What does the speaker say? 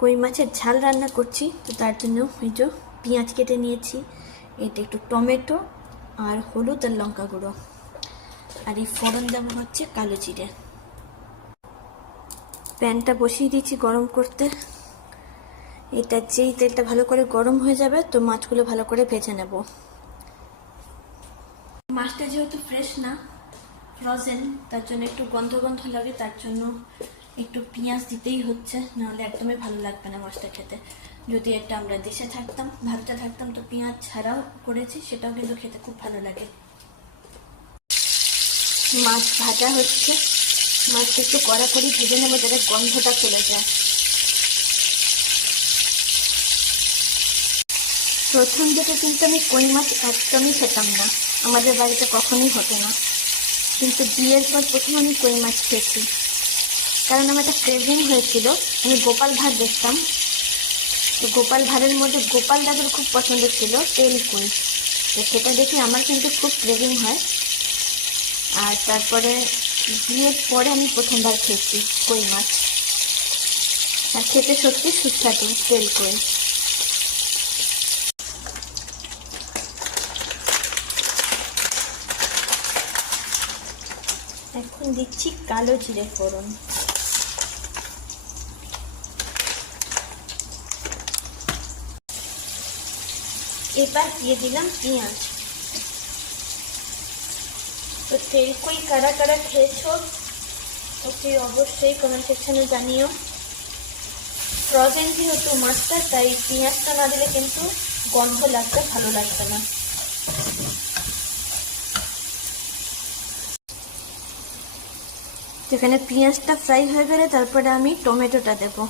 কই মাছের ঝাল রান্না করছি, তো তার জন্য এই যে পেঁয়াজ কেটে নিয়েছি, এতে একটু টমেটো আর হলুদ আর লঙ্কা গুঁড়ো, আর এই ফোড়ন দেওয়া হচ্ছে কালো জিরে। প্যানটা বসিয়ে দিয়েছি গরম করতে। এটা যেই তেলটা ভালো করে গরম হয়ে যাবে তো মাছগুলো ভালো করে ভেজে নেব। মাছটা যেহেতু ফ্রেশ না, ফ্রোজেন, তার জন্য একটু গন্ধ গন্ধ লাগে, তার জন্য একটু পেঁয়াজ দিতেই হচ্ছে, নাহলে একদমই ভালো লাগবে না মাছটা খেতে। যদি একটা আমরা দেশে থাকতাম, ভারতে থাকতাম, তো পেঁয়াজ ছাড়াও করেছি, সেটাও কিন্তু খেতে খুব ভালো লাগে। মাছ ভাজা হচ্ছে, মাছটা একটু কড়া করে ভেজে নেবো যাতে গন্ধটা চলে যায়। প্রথম দিকে কিন্তু আমি কই মাছ একদমই খেতাম না, আমাদের বাড়িতে কখনোই হতো না, কিন্তু বিয়ের পর প্রথম আমি কই মাছ খেয়েছি, কারণ আমার একটা ক্রেভিং হয়েছিল। আমি গোপাল ভাঁড় দেখতাম, তো গোপাল ভাঁড়ের মধ্যে গোপাল দাদুর খুব পছন্দ ছিল তেল কই, তো সেটা দেখে আমার কিন্তু খুব ক্রেভিং হয়। আর তারপরে বিয়ের পরে আমি প্রথমবার খেয়েছি কই মাছ, আর খেতে সত্যি সুস্বাদু তেল কই। এখন দিচ্ছি কালো জিরে ফোড়ন, এবার দিয়ে দিলাম পেঁয়াজ। তো তেল কই কারা কারা খেয়েছো ওকে অবশ্যই কমেন্ট সেকশনে জানিও। ফ্রোজেন যেহেতু মাছটা, তাই পেঁয়াজটা না দিলে কিন্তু গন্ধ লাগবে, ভালো লাগবে না। যেখানে পেঁয়াজটা ফ্রাই হয়ে গেলে তারপরে আমি টমেটোটা দেবো।